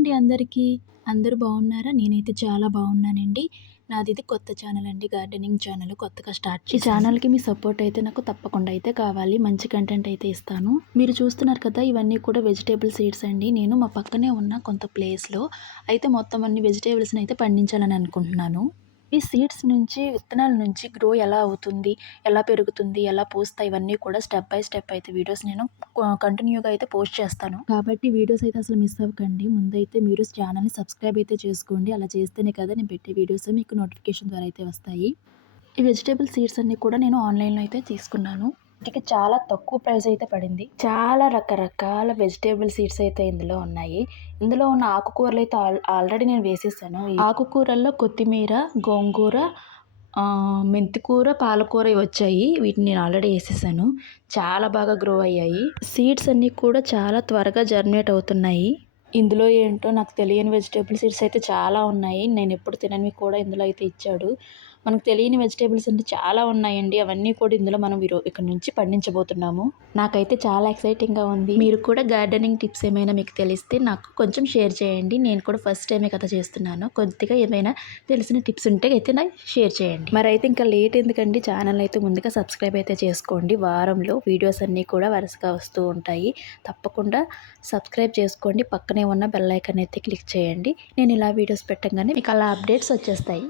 అండి అందరికీ. అందరూ బాగున్నారా? నేనైతే చాలా బాగున్నానండి. నాదిది కొత్త ఛానల్ అండి. గార్డెనింగ్ ఛానల్ కొత్తగా స్టార్ట్ చేశాను. ఈ ఛానల్‌కి మీ సపోర్ట్ అయితే నాకు తప్పకుండా అయితే కావాలి. మంచి కంటెంట్ అయితే ఇస్తాను. మీరు చూస్తున్నారు కదా! ఇవన్నీ కూడా వెజిటబుల్ సీడ్స్ అండి. నేను మా పక్కనే ఉన్న కొంత ప్లేస్‌లో అయితే మొత్తం అన్ని వెజిటబుల్స్‌ని అయితే పండించాలని అనుకుంటున్నాను. ఈ సీడ్స్ నుంచి విత్తనాల నుంచి గ్రో ఎలా అవుతుంది? ఎలా పెరుగుతుంది? ఎలా పూస్తాయి? ఇవన్నీ కూడా స్టెప్ బై స్టెప్ అయితే వీడియోస్ నేను కంటిన్యూగా అయితే పోస్ట్ చేస్తాను. కాబట్టి వీడియోస్ అయితే అసలు మిస్ అవ్వకండి. ముందైతే మీరు ఛానల్‌ని సబ్స్క్రైబ్ అయితే చేసుకోండి. అలా చేస్తేనే కదా నేను పెట్టే వీడియోస్ మీకు నోటిఫికేషన్ ద్వారా అయితే వస్తాయి. ఈ వెజిటబుల్ సీడ్స్ అన్నీ కూడా నేను ఆన్‌లైన్‌లో అయితే తీసుకున్నాను. వీటికి చాలా తక్కువ ప్రైస్ అయితే పడింది. చాలా రకరకాల వెజిటబుల్ సీడ్స్ అయితే ఇందులో ఉన్నాయి. ఇందులో ఉన్న ఆకుకూరలు అయితే ఆల్రెడీ నేను వేసేసాను. ఈ ఆకుకూరల్లో కొత్తిమీర, గోంగూర, మెంతికూర, పాలకూర ఇవి వచ్చాయి. వీటిని నేను ఆల్రెడీ వేసేసాను. చాలా బాగా గ్రో అయ్యాయి. సీడ్స్ అన్నీ కూడా చాలా త్వరగా జర్మినేట్ అవుతున్నాయి. ఇందులో ఏంటో నాకు తెలియని వెజిటబుల్ సీడ్స్ అయితే చాలా ఉన్నాయి. నేను ఎప్పుడు తిననివి కూడా ఇందులో అయితే ఇచ్చాడు. మనకు తెలియని వెజిటబుల్స్ అంటే చాలా ఉన్నాయండి. అవన్నీ కూడా ఇందులో మనం ఇక్కడ నుంచి పండించబోతున్నాము. నాకైతే చాలా ఎక్సైటింగ్‌గా ఉంది. మీరు కూడా గార్డెనింగ్ టిప్స్ ఏమైనా మీకు తెలిస్తే నాకు కొంచెం షేర్ చేయండి. నేను కూడా ఫస్ట్ టైమే కదా చేస్తున్నాను. కొద్దిగా ఏమైనా తెలిసిన టిప్స్ ఉంటే అయితే నాకు షేర్ చేయండి. మరైతే ఇంకా లేట్ ఎందుకండి, ఛానల్ అయితే ముందుగా సబ్స్క్రైబ్ అయితే చేసుకోండి. వారంలో వీడియోస్ అన్నీ కూడా వరుసగా వస్తూ ఉంటాయి. తప్పకుండా సబ్స్క్రైబ్ చేసుకోండి. పక్కనే ఉన్న బెల్ ఐకాన్ అయితే క్లిక్ చేయండి. నేను ఇలా వీడియోస్ పెట్టగానే మీకు అలా అప్డేట్స్ వచ్చేస్తాయి.